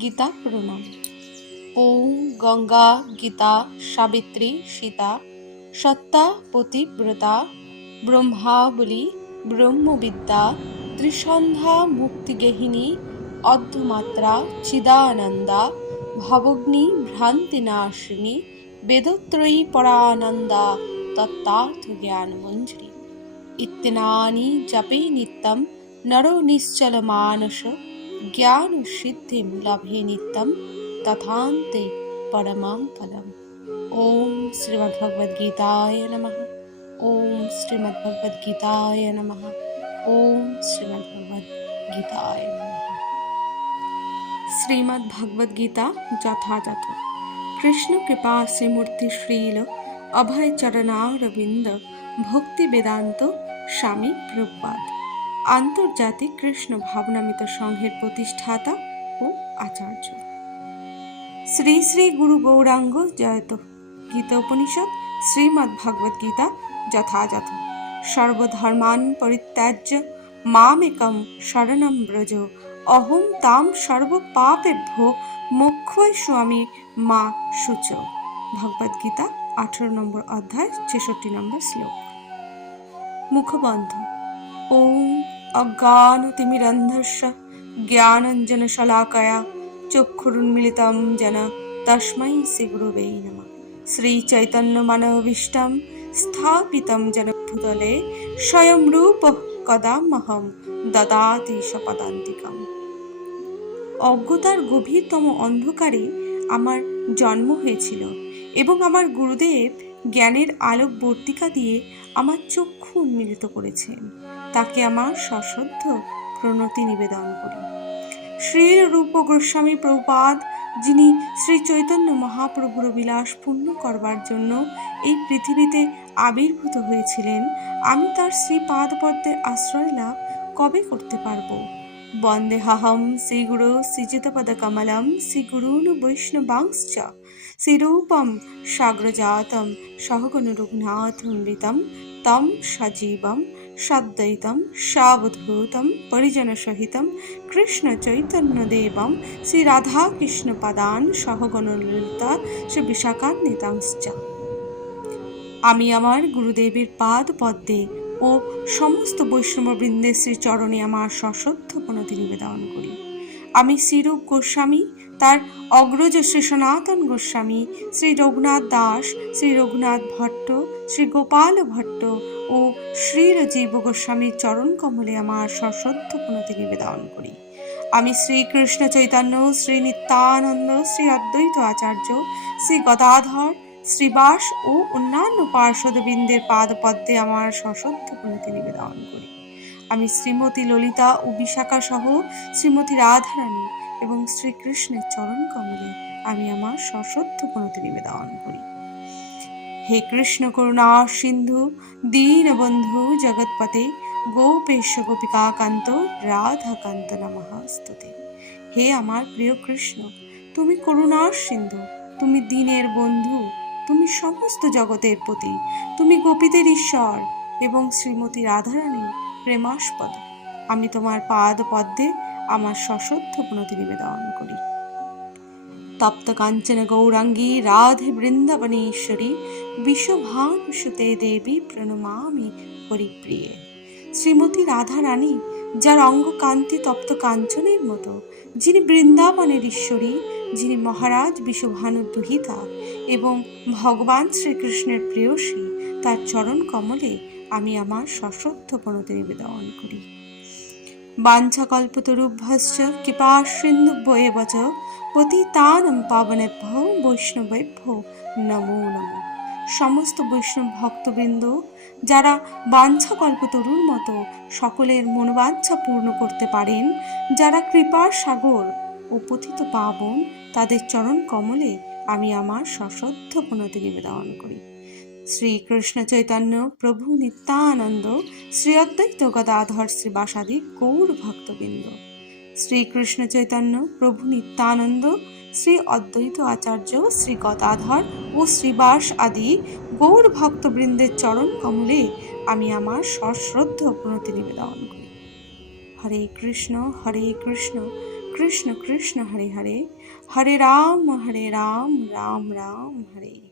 গীতা প্রণাম। ওম গঙ্গা গীতা সাবিত্রী সীতা সত্তা পতিব্রতা ব্রহ্মাবলী ব্রহ্মবিদ্যা ত্রিসন্ধ্যা মুক্তিগেহিনী অর্ধমাত্রা চিদানন্দা ভবগ্নি ভ্রান্তিনাশিনী বেদত্রয়ী পরানন্দা তত্ত্বার্থ জ্ঞান মঞ্জরি ইত্যানি জপে নিত্যম নরো নিশ্চল মানস নিত্যম তথান্তে পরমাং ফলম ওম শ্রীমদ্ভগবদ্গীতায় নমঃ ওম শ্রীমদ্ভগবদ্গীতায় নমঃ ওম শ্রীমদ্ভগবদ্গীতায় নমঃ শ্রীমদ্ ভগবদ গীতা যথাযথ কৃষ্ণ কৃপা শ্রীমূর্তি শ্রীল অভয় চরণারবিন্দ ভক্তি বেদান্ত স্বামী প্রভুপাদ আন্তর্জাতিক কৃষ্ণ ভাবনামিত সংঘের প্রতিষ্ঠাতা ও আচার্য। শ্রী শ্রী গুরু গৌরাঙ্গ জয়ত গীতা উপনিষদ, শ্রীমদ্ ভগবদ গীতা যথাযথ। সর্বধর্মান পরিত্যাজ্য মামেকম শরণম ব্রজ। অহম তাম সর্বপাপেভ্য মোক্ষয় স্বামী মা শুচ ভগবদ্গীতা আঠেরো নম্বর অধ্যায় ছেষট্টি নম্বর শ্লোক। মুখবন্ধ। ওম অজ্ঞানতিমিরন্ধস্য জ্ঞানঞ্জনশলাকয়া চক্ষুরুন্মিলিতম যেন তস্মৈ শ্রীগুরুবেই নম শ্রীচৈতন্যমানভীষ্টম স্থাপিতম যেন ভূতলে স্বয়ং রূপ কদামহম দদাতি সপদান্তিকম অজ্ঞতার গভীরতম অন্ধকারে আমার জন্ম হয়েছিল এবং আমার গুরুদেব জ্ঞানের আলোক বর্তিকা দিয়ে আমার চক্ষু উন্মিলিত করেছেন। তাকে আমার সশ্রদ্ধ প্রণতি নিবেদন করি। শ্রী রূপ গোস্বামী প্রভুপাদ, যিনি শ্রী চৈতন্য মহাপ্রভুর বিলাস পূর্ণ করবার জন্য এই পৃথিবীতে আবির্ভূত হয়েছিলেন, আমি তার শ্রী পাদপদ্মের আশ্রয় লাভ কবে করতে পারব? বন্দেহাহম শ্রীগুরু শ্রীজিতপদ কমলম শ্রীগুরুন বৈষ্ণবাংশ্চ শ্রীরূপম সাগ্রজাতম সহগণ রঘুনাথমৃতম তম সজীবম সদ্বৈতম সাবধূতম পরিজনসহিতম কৃষ্ণ চৈতন্যদেবম শ্রী রাধা কৃষ্ণ পদান সহগণললিতা শ্রী বিশাখান্বিতাংশ্চ আমি আমার গুরুদেবের পাদ পদ্মে ও সমস্ত বৈষ্ণববৃন্দের শ্রী চরণে আমার সশ্রদ্ধ প্রণতি নিবেদন করি। আমি শ্রীরূপ গোস্বামী তার অগ্রজ শ্রী সনাতন গোস্বামী, শ্রী রঘুনাথ দাস, শ্রী রঘুনাথ ভট্ট, শ্রী গোপাল ভট্ট ও শ্রী জীব গোস্বামীর চরণ কমলে আমার সশ্রদ্ধ প্রণতি নিবেদন করি। আমি শ্রীকৃষ্ণ চৈতন্য, শ্রী নিত্যানন্দ, শ্রী অদ্বৈত আচার্য, শ্রী গদাধর শ্রীবাস ও অন্যান্য পার্শ্বদবৃন্দের পাদপদ্মে আমার সশ্রদ্ধ প্রণতি নিবেদন করি। আমি শ্রীমতী ললিতা ও বিশাখা সহ শ্রীমতী রাধারানী এবং শ্রীকৃষ্ণের চরণ কমলে আমি আমার সশ্রদ্ধ প্রণতি নিবেদন করি। হে কৃষ্ণ করুণা সিন্ধু দীনবন্ধু জগৎপতে গোপেশ গোপিকাকান্ত, রাধাকান্ত নমস্তুতে। হে আমার প্রিয় কৃষ্ণ, তুমি করুণার সিন্ধু, তুমি দিনের বন্ধু, তুমি সমস্ত জগতের প্রতি, তুমি গোপীদের ঈশ্বর এবং শ্রীমতী রাধারানী প্রেমাস্পদ। আমি তোমার পাদ পদ্মে আমার সশ্রদ্ধ প্রণতি নিবেদন করি। তপ্ত কাঞ্চন গৌরাঙ্গী, রাধে বৃন্দাবনেশ্বরী বিশ্বভানুসুতে দেবী প্রণমামি হরিপ্রিয়ে শ্রীমতী রাধা রানী যার অঙ্গ কান্তি তপ্ত কাঞ্চনের মতো, যিনি বৃন্দাবনের ঈশ্বরী, যিনি মহারাজ বিশ্বভানুর দুহিতা এবং ভগবান শ্রীকৃষ্ণের প্রেয়সী, তার চরণ কমলে আমি আমার সশ্রদ্ধ প্রণতি নিবেদন করি। কৃপা সিন্ধুভ্য চ পতিতানম পাবনেভ্য বৈষ্ণবেভ্য নমো নমো। সমস্ত বৈষ্ণব ভক্তবৃন্দ, যারা বাঞ্ছা কল্পতরুর মতো সকলের মনোবাঞ্ছা পূর্ণ করতে পারেন, যারা কৃপার সাগর ও পথিত পাবন, তাদের চরণ কমলে আমি আমার সশ্রদ্ধ পুনতি নিবেদন করি। শ্রীকৃষ্ণ চৈতন্য, প্রভু নিত্যানন্দ, শ্রী অদ্বৈত গদাধর শ্রীবাসাদি গৌর ভক্তবৃন্দ। শ্রীকৃষ্ণ চৈতন্য, প্রভু নিত্যানন্দ, শ্রী অদ্বৈত আচার্য, শ্রী গদাধর ও শ্রীবাস আদি গৌর ভক্তবৃন্দের চরণ কমলে আমি আমার সশ্রদ্ধ প্রণতি নিবেদন করি। হরে কৃষ্ণ হরে কৃষ্ণ কৃষ্ণ কৃষ্ণ, হরে হরে। হরে রাম হরে রাম রাম রাম, হরে।